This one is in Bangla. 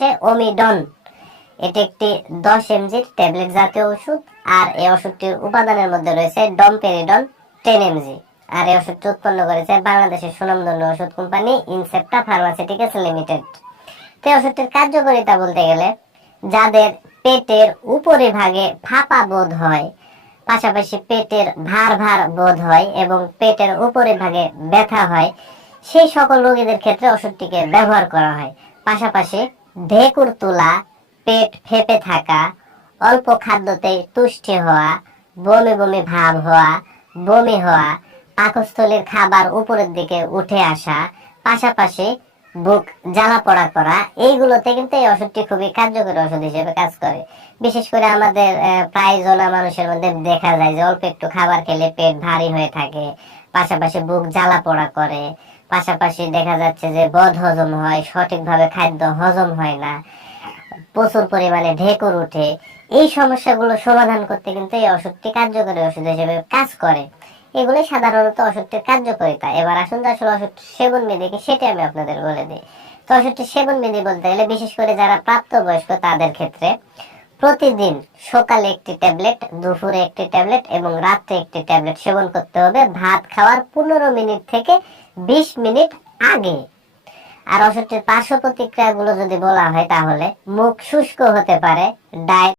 হচ্ছে ওমিডন এটি একটি দশ এমজির ট্যাবলেট জাতীয় ওষুধ, আর এই ওষুধটির উপাদানের মধ্যে রয়েছে ডমপেরিডন টেন এমজি। আর এই ওষুধটি উৎপন্ন করেছে বাংলাদেশের সুনামধন্য ওষুধ কোম্পানি ইনসেপ্টা ফার্মাসিউটিক্যালস লিমিটেড তো ওষুধটির কার্যকারিতা বলতে গেলে, যাদের পেটের উপরে ভাগে ফাঁপা বোধ হয়, পাশাপাশি পেটের ভার ভার বোধ হয় এবং পেটের উপরে ভাগে ব্যথা হয়, সেই সকল রোগীদের ক্ষেত্রে ওষুধটিকে ব্যবহার করা হয়। পাশাপাশি ঢেকুর তোলা, পেট ফেপে থাকা, অল্প খাদ্যতেই তুষ্টি হওয়া, বমি বমি ভাব হওয়া, বমি হওয়া, পাকস্থলীর খাবার উপরের দিকে উঠে আসা, পাশাপাশি বুক জ্বালা পড়া করা, এইগুলোতে কিন্তু এই ওষুধটি খুবই কার্যকরী ওষুধ হিসেবে কাজ করে। বিশেষ করে আমাদের প্রায় জনা মানুষের মধ্যে দেখা যায় যে অল্প একটু খাবার খেলে পেট ভারী হয়ে থাকে, পাশাপাশি বুক জ্বালা পোড়া করে পাশাপাশি দেখা যাচ্ছে যে বদ হজম হয়, সঠিকভাবে খাদ্য হজম হয় না, প্রচুর পরিমাণে ঢেকুর উঠে এই সমস্যাগুলো সমাধান করতে কিন্তু এই ওষুধটি কার্যকরী ওষুধ হিসেবে কাজ করে। এগুলোই সাধারণত ওষুধটির কার্যকারিতা। এবার আসুন আসলে ওষুধ সেবন বিধি কি, সেটি আমি আপনাদের বলে দিই। তো ওষুধটি সেবন বিধি বলতে গেলে বিশেষ করে যারা প্রাপ্তবয়স্ক তাদের ক্ষেত্রে প্রতিদিন সকালে একটি ট্যাবলেট, দুপুরে একটি ট্যাবলেট এবং রাত্রে একটি ট্যাবলেট সেবন করতে হবে। ভাত খাওয়ার পনেরো মিনিট থেকে বিশ মিনিট আগে। আর ওষুধটির পার্শ্ব প্রতিক্রিয়াগুলো যদি বলা হয় তাহলে মুখ শুষ্ক হতে পারে ডায়